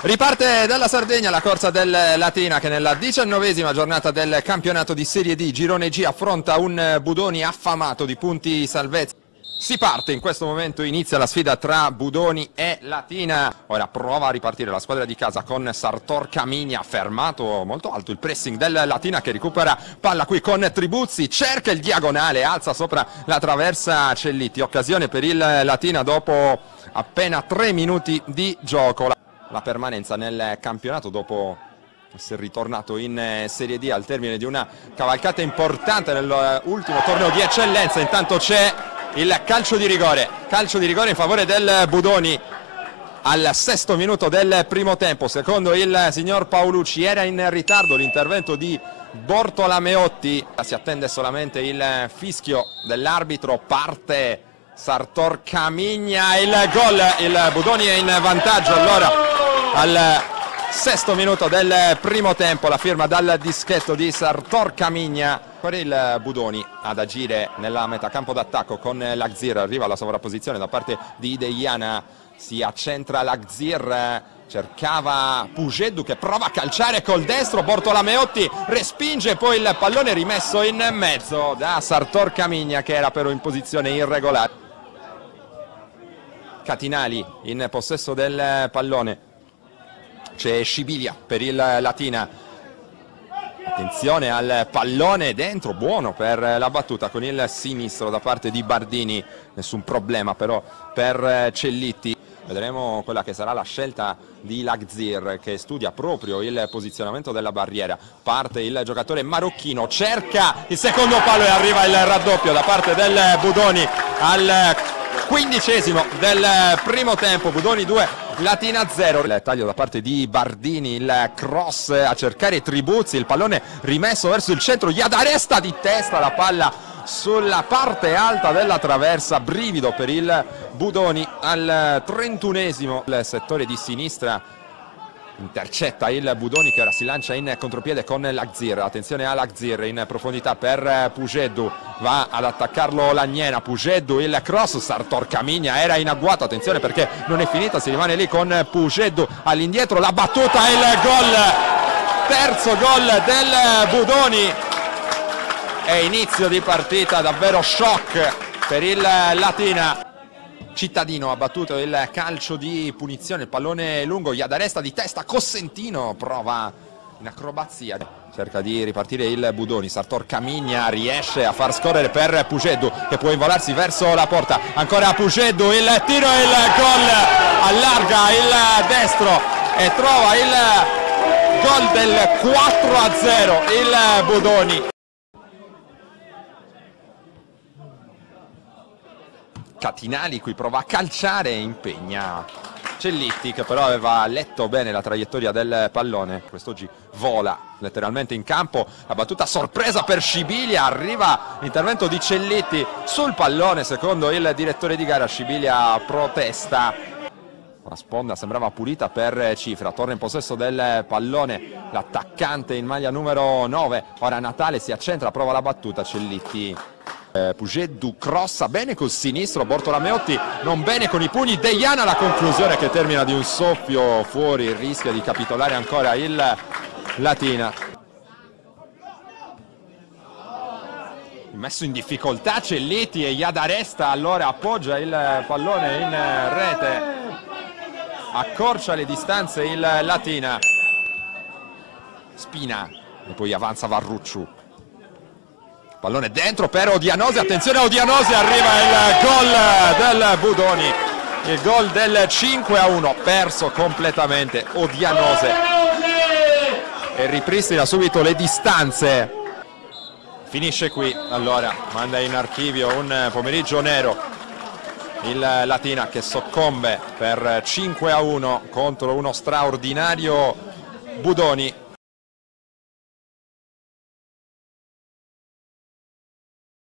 Riparte dalla Sardegna la corsa del Latina che nella 19ª giornata del campionato di Serie D Girone G affronta un Budoni affamato di punti salvezza. Si parte, in questo momento inizia la sfida tra Budoni e Latina. Ora prova a ripartire la squadra di casa con Sartor Camigna, fermato molto alto il pressing del Latina che recupera palla qui con Tribuzzi, cerca il diagonale, alza sopra la traversa Cellitti, occasione per il Latina dopo appena 3 minuti di gioco. La permanenza nel campionato dopo essere ritornato in Serie D al termine di una cavalcata importante nell'ultimo torneo di eccellenza. Intanto c'è il calcio di rigore in favore del Budoni al 6° minuto del primo tempo. Secondo il signor Paolucci era in ritardo l'intervento di Bortolameotti, si attende solamente il fischio dell'arbitro. Parte Sartor Camigna, il gol, il Budoni è in vantaggio allora al 6° minuto del primo tempo, la firma dal dischetto di Sartor Camigna. Per il Budoni ad agire nella metacampo d'attacco con l'Agzir, arriva alla sovrapposizione da parte di Deiana, si accentra l'Agzir, cercava Pujeddu che prova a calciare col destro, Bortolameotti respinge, poi il pallone rimesso in mezzo da Sartor Camigna che era però in posizione irregolare. Catinali in possesso del pallone, c'è Scibilia per il Latina, attenzione al pallone dentro, buono per la battuta con il sinistro da parte di Bardini, nessun problema però per Cellitti. Vedremo quella che sarà la scelta di Lagzir che studia proprio il posizionamento della barriera. Parte il giocatore marocchino, cerca il secondo palo e arriva il raddoppio da parte del Budoni al 15° del primo tempo. Budoni 2, Latina 0. Il taglio da parte di Bardini, il cross a cercare Tribuzzi, il pallone rimesso verso il centro, Iadaresta di testa, la palla sulla parte alta della traversa, brivido per il Budoni al 31°. Il settore di sinistra intercetta il Budoni che ora si lancia in contropiede con l'Agzir, attenzione all'Agzir in profondità per Pujeddu, va ad attaccarlo Lagnena, Pujeddu, il cross, Sartor Camigna era in agguato, attenzione perché non è finita, si rimane lì con Pujeddu, all'indietro la battuta e il gol, terzo gol del Budoni. È inizio di partita davvero shock per il Latina. Cittadino ha battuto il calcio di punizione, il pallone lungo, Iadaresta di testa, Cossentino prova in acrobazia, cerca di ripartire il Budoni, Sartor Camigna riesce a far scorrere per Pujeddu che può involarsi verso la porta, ancora Pujeddu, il tiro e il gol, allarga il destro e trova il gol del 4-0 il Budoni. Catinali qui prova a calciare e impegna Cellitti che però aveva letto bene la traiettoria del pallone. Quest'oggi vola letteralmente in campo, la battuta sorpresa per Scibilia, arriva l'intervento di Cellitti sul pallone, secondo il direttore di gara Scibilia protesta. La sponda sembrava pulita per Cifra, torna in possesso del pallone l'attaccante in maglia numero 9, ora Natale si accentra, prova la battuta, Cellitti. Pujeddu crossa bene col sinistro, Bortolameotti non bene con i pugni, Deiana, la conclusione che termina di un soffio fuori, rischia di capitolare ancora il Latina. Messo in difficoltà Cellitti e Iadaresta allora appoggia il pallone in rete, accorcia le distanze il Latina. Spina e poi avanza Varrucciu. Pallone dentro per Odianosi, attenzione a Odianosi, arriva il gol del Budoni, il gol del 5-1, perso completamente Odianose e ripristina subito le distanze. Finisce qui, allora manda in archivio un pomeriggio nero il Latina che soccombe per 5-1 contro uno straordinario Budoni.